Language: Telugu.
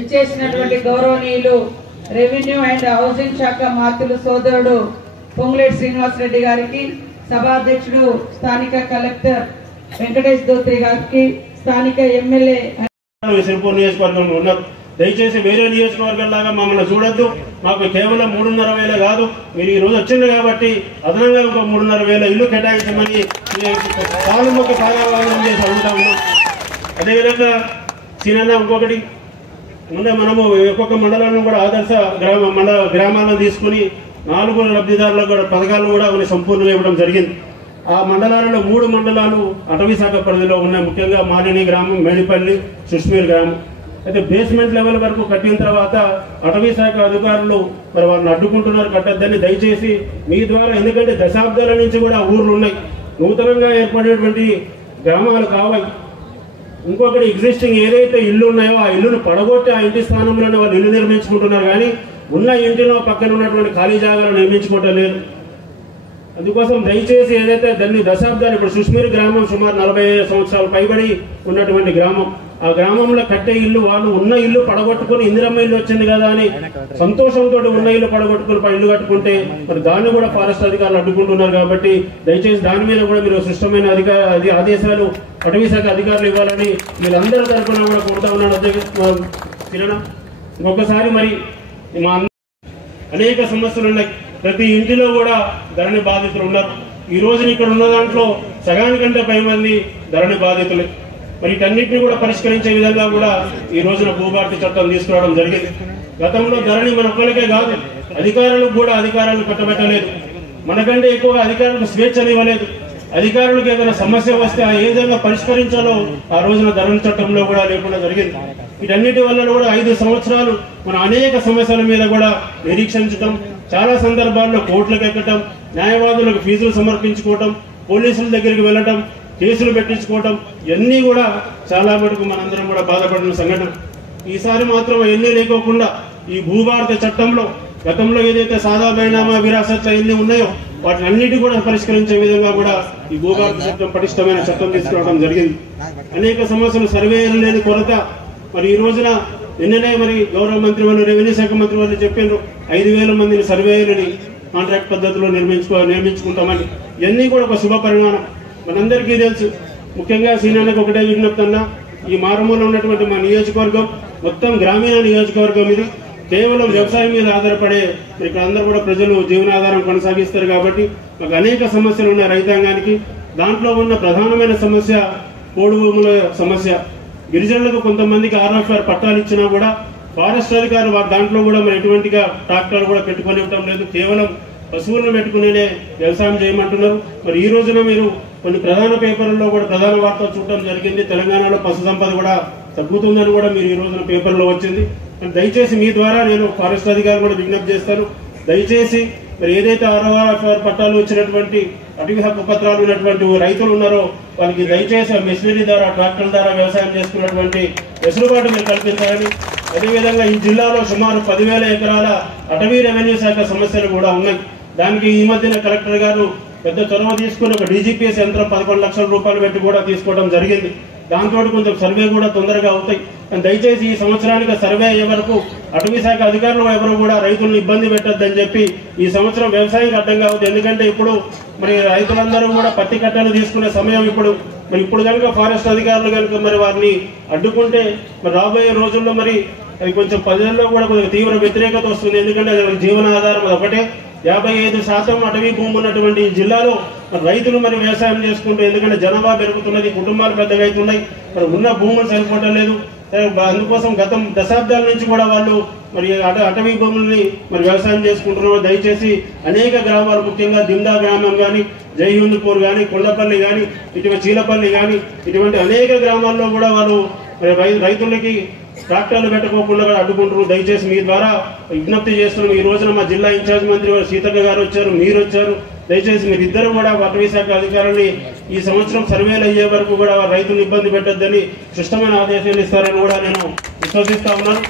ఇచ్చేసినటువంటి గౌరవనీయులు రెవెన్యూ అండ్ హౌసింగ్ శాఖ మంత్రులు సోదరుడు పొంగులేటి శ్రీనివాస్ రెడ్డి గారికి, సభాధ్యక్షుడు స్థానిక కలెక్టర్ వెంకటేష్ దోత్రి గారికి, స్థానిక ఎమ్మెల్యే సిరిపూర్ నియోజకవర్గంలో ఉన్నారు. దయచేసి వేరే నియోజకవర్గంలాగా మమ్మల్ని చూడొద్దు. మాకు కేవలం 3,500 కాదు, మీరు ఈ రోజు వచ్చింది కాబట్టి అదనంగా ఇంకో 3,500 ఇల్లు కేటాయించమని పాలముఖ పాదావాదం చేసి అడుగుతా ఉన్నాం. అదేవిధంగా సీనన్న ఇంకొకటి ముందే మనము ఒక్కొక్క మండలాలను కూడా ఆదర్శ గ్రామాలను తీసుకుని 4 లబ్ధిదారులకు కూడా పథకాలను కూడా సంపూర్ణంగా ఇవ్వడం జరిగింది. ఆ మండలాలలో 3 మండలాలు అటవీ శాఖ పరిధిలో ఉన్నాయి. ముఖ్యంగా మాలిని గ్రామం, మేడిపల్లి, సుష్మీర్ గ్రామం. అయితే బేస్మెంట్ లెవెల్ వరకు కట్టిన తర్వాత అటవీ శాఖ అధికారులు మరి వాళ్ళని అడ్డుకుంటున్నారు, కట్టద్దని. దయచేసి మీ ద్వారా, ఎందుకంటే దశాబ్దాల నుంచి కూడా ఊర్లు ఉన్నాయి, నూతనంగా ఏర్పడేటువంటి గ్రామాలు కావాలి. ఇంకొకటి ఎగ్జిస్టింగ్ ఏదైతే ఇల్లు ఉన్నాయో ఆ ఇల్లును పడగొట్టి ఆ ఇంటి స్థానంలోనే వాళ్ళు ఇల్లు నిర్మించుకుంటున్నారు, కానీ ఉన్న ఇంటిలో పక్కన ఉన్నటువంటి ఖాళీ జాగాలు నిర్మించుకోవటం లేదు. అందుకోసం దయచేసి ఏదైతే దాన్ని దశాబ్దాలు, ఇప్పుడు సుష్మీర్ గ్రామం సుమారు 40 సంవత్సరాలు పైబడి ఉన్నటువంటి గ్రామం, ఆ గ్రామంలో కట్టే ఇల్లు వాళ్ళు ఉన్న ఇల్లు పడగొట్టుకుని ఇందిరమ్మ ఇల్లు వచ్చింది కదా అని సంతోషంతో ఉన్న ఇల్లు పడగొట్టుకుని ఇల్లు కట్టుకుంటే మరి దాన్ని కూడా ఫారెస్ట్ అధికారులు అడ్డుకుంటున్నారు. కాబట్టి దయచేసి దాని మీద కూడా మీరు స్పష్టమైన ఆదేశాలు అటవీ శాఖ అధికారులు ఇవ్వాలని వీళ్ళందరి తరఫున కూడా కోరుతా ఉన్నాను. ఇంకొకసారి మరి మా అనేక సమస్యలు ఉన్నాయి. ప్రతి ఇంటిలో కూడా ధరణి బాధితులు ఉన్నారు. ఈ రోజున ఇక్కడ ఉన్న దాంట్లో సగానికంటే 10 మంది ధరణి బాధితులే. మరి వీటన్నిటిని కూడా పరిష్కరించే విధంగా కూడా ఈ రోజున భూభారతి చట్టం తీసుకురావడం జరిగింది. గతంలో ధరణి మన ఒక్కరికే కాదు, అధికారులకు కూడా అధికారాలు పెట్టబెట్టలేదు. మనకంటే ఎక్కువగా అధికారులకు స్వేచ్ఛనివ్వలేదు. అధికారులకు ఏదైనా సమస్య వస్తే ఏ విధంగా పరిష్కరించాలో ఆ రోజున ధరణి చట్టంలో కూడా లేకుండా జరిగింది. వీటన్నిటి వల్ల కూడా 5 సంవత్సరాలు మన అనేక సమస్యల మీద కూడా నిరీక్షించడం, చాలా సందర్భాల్లో కోర్టులకు ఎక్కడం, న్యాయవాదులకు ఫీజులు సమర్పించుకోవటం, పోలీసుల దగ్గరికి వెళ్ళటం, కేసులు పెట్టించుకోవటం, ఇవన్నీ కూడా చాలా మటుకు మనందరం కూడా బాధపడిన సంఘటన. ఈసారి మాత్రం ఎన్ని లేకోకుండా ఈ భూభారత చట్టంలో గతంలో ఏదైతే సాదా బైనామా విరాసత్లు ఎన్ని ఉన్నాయో వాటిని అన్నిటి కూడా పరిష్కరించే విధంగా కూడా ఈ భూభారత చట్టం పటిష్టమైన చట్టం తీసుకురావడం జరిగింది. అనేక సమస్యలు, సర్వేలు లేని కొరత. మరి ఈ రోజున నిన్ననే మరి గౌరవ మంత్రి వాళ్ళు, రెవెన్యూ శాఖ మంత్రి వాళ్ళు చెప్పారు 5,000 మందిని సర్వేలని కాంట్రాక్ట్ పద్ధతిలో నిర్మించుకుంటామని. ఇవన్నీ కూడా ఒక శుభ పరిమాణం. మనందరికీ తెలుసు. ముఖ్యంగా సీనానికి ఒకటే విజ్ఞప్తి అన్నా, ఈ మారుమూల ఉన్నటువంటి మా నియోజకవర్గం మొత్తం గ్రామీణ నియోజకవర్గం. ఇది కేవలం వ్యవసాయం మీద ఆధారపడే ఇక్కడ అందరూ కూడా ప్రజలు జీవనాధారం కొనసాగిస్తారు. కాబట్టి మాకు అనేక సమస్యలు ఉన్నాయి రైతాంగానికి. దాంట్లో ఉన్న ప్రధానమైన సమస్య పోడు భూముల సమస్య. గిరిజనులకు కొంతమందికి RFR పట్టాలు ఇచ్చినా కూడా ఫారెస్ట్ అధికారులు వారి దాంట్లో కూడా మరి ఎటువంటిగా ట్రాక్టర్లు కూడా పెట్టుకొని ఇవ్వటం లేదు. కేవలం పశువులను పెట్టుకునే వ్యవసాయం చేయమంటున్నారు. మరి ఈ రోజున మీరు కొన్ని ప్రధాన పేపర్లలో కూడా ప్రధాన వార్తలు చూడటం జరిగింది. తెలంగాణలో పశు సంపద కూడా తగ్గుతుందని కూడా మీరు ఈ రోజున పేపర్లో వచ్చింది. దయచేసి మీ ద్వారా నేను ఫారెస్ట్ అధికారులు కూడా విజ్ఞప్తి చేస్తాను. దయచేసి మరి ఏదైతే RFR పట్టాలు వచ్చినటువంటి అటవీ హక్కు పత్రాలు ఉన్నటువంటి రైతులు ఉన్నారో వాళ్ళకి దయచేసి ఆ మెషినరీ ద్వారా, ట్రాక్టర్ల ద్వారా వ్యవసాయం చేసుకున్నటువంటి వెసులుబాటు మీరు కల్పించాలని. అదేవిధంగా ఈ జిల్లాలో సుమారు 10,000 ఎకరాల అటవీ రెవెన్యూ శాఖ సమస్యలు కూడా ఉన్నాయి. దానికి ఈ మధ్యన కలెక్టర్ గారు పెద్ద చొరవ తీసుకుని ఒక DGPS యంత్రం 11 లక్షల రూపాయలు పెట్టి కూడా తీసుకోవడం జరిగింది. దాంతో కొంచెం సర్వే కూడా తొందరగా అవుతాయి. దయచేసి ఈ సంవత్సరానికి సర్వే అయ్యే వరకు అటవీ శాఖ అధికారులు ఎవరు కూడా రైతులను ఇబ్బంది పెట్టొద్దని చెప్పి ఈ సంవత్సరం వ్యవసాయానికి అడ్డంగా అవుతుంది. ఎందుకంటే ఇప్పుడు మరి రైతులందరూ కూడా పత్తి కట్టలు తీసుకునే సమయం ఇప్పుడు కనుక ఫారెస్ట్ అధికారులు కనుక మరి వారిని అడ్డుకుంటే మరి రాబోయే రోజుల్లో మరి అది కొంచెం ప్రజల్లో కూడా కొంచెం తీవ్ర వ్యతిరేకత వస్తుంది. ఎందుకంటే అది జీవనాధారం. అది ఒకటే 55% అటవీ భూమి ఉన్నటువంటి జిల్లాలో రైతులు మరి వ్యవసాయం చేసుకుంటూ, ఎందుకంటే జనాభా పెరుగుతున్నది, కుటుంబాలు పెద్దగా అవుతున్నాయి, మరి ఉన్న భూములు సరిపోవటం లేదు. అందుకోసం గతం దశాబ్దాల నుంచి కూడా వాళ్ళు మరి అటవీ భూముల్ని మరి వ్యవసాయం చేసుకుంటున్నారు. దయచేసి అనేక గ్రామాలు, ముఖ్యంగా దిండా గ్రామం కానీ, జైహింద్పూర్ కానీ, కొండపల్లి కానీ, ఇటువంటి చీలపల్లి కానీ, ఇటువంటి అనేక గ్రామాల్లో కూడా వాళ్ళు రైతులకి ట్రాక్టర్లు పెట్టుకోకుండా అడ్డుకుంటున్నారు. దయచేసి మీ ద్వారా విజ్ఞప్తి చేస్తున్నాం. ఈ రోజున మా జిల్లా ఇన్ఛార్జ్ మంత్రి సీతక్క గారు వచ్చారు, మీరు వచ్చారు. దయచేసి మీరిద్దరు కూడా అటవీ శాఖ అధికారులని ఈ సంవత్సరం సర్వేలు అయ్యే వరకు కూడా రైతులు ఇబ్బంది పెట్టొద్దని స్పష్టమైన ఆదేశాలు ఇస్తారని కూడా నేను విశ్వసిస్తా ఉన్నాను.